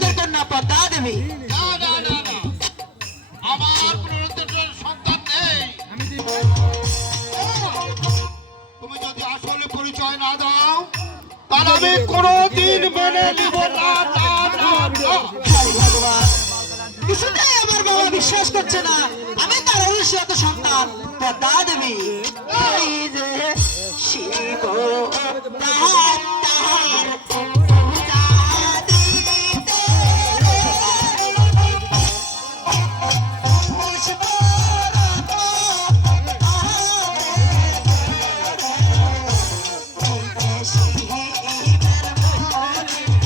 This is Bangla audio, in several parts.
সুন্দর কন্যা পদ্মা দেবী। না না না না, আমার পুনরুত্থিত সন্তান নেই। তুমি যদি আসলে পরিচয় না দাও তাহলে আমি কোনোদিন মেনে নিব না। হায় ভগবান, কিছুতেই আমার বাবা বিশ্বাস করছে না আমি তার অভিষ্যত সন্তান পদ্মা দেবী। এই যে শিব তার পূজা দিতে পুষ্পরত শিবের মনে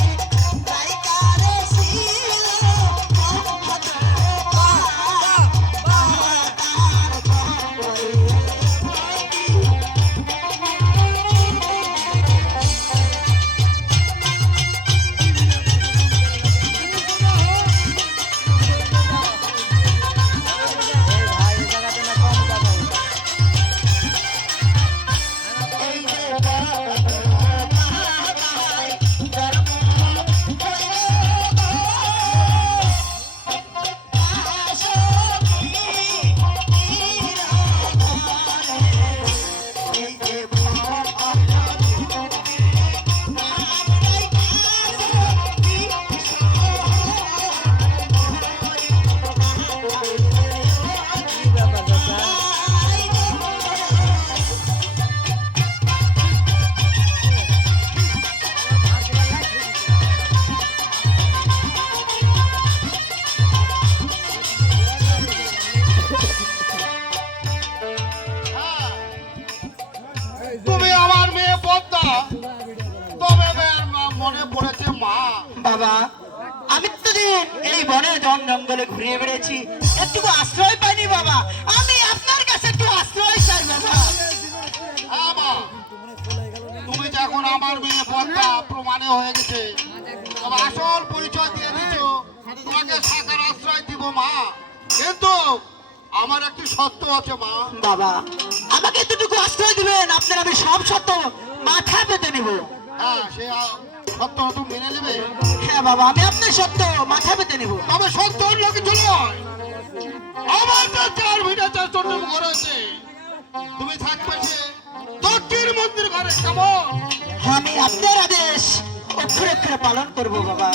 তাইকার ছিল তুমি আমার মেয়ে পদ্মা, তবে মনে পড়েছে মা। বাবা, আমি এতদিন এই বনে জন জঙ্গলে ঘুরে বেড়েছি, একটু আশ্রয় পাইনি বাবা। আমি আপনার কাছে একটু আশ্রয় চাই বাবা। হ্যাঁ মা, তুমি যখন আমার মেয়ে পদ্মা প্রমাণে হয়ে গেছে, তবে আসল পরিচয় দিয়ে দিচ্ছ, তোমাকে সাকার আশ্রয় দিব মা। কিন্তু আমার একটি সত্য আছে মা। বাবা, আমাকে এতটুকু আশ্রয় দিবেন, আপনার আমি সব সত্য মাথা পেতে নেব। হ্যাঁ, সে সত্য তুমি মেনে নেবে। হ্যাঁ বাবা, আমি আপনার সত্য মাথা পেতে নেব। তবে সত্য অন্য কিছু নয়, আমার তো 4 ভিটা 4 চন্দ্র ঘর আছে, তুমি থাকবে সে দক্ষিণ মন্দির ঘরে। কেমন? আমি আপনার আদেশ অক্ষরে অক্ষরে পালন করবো বাবা।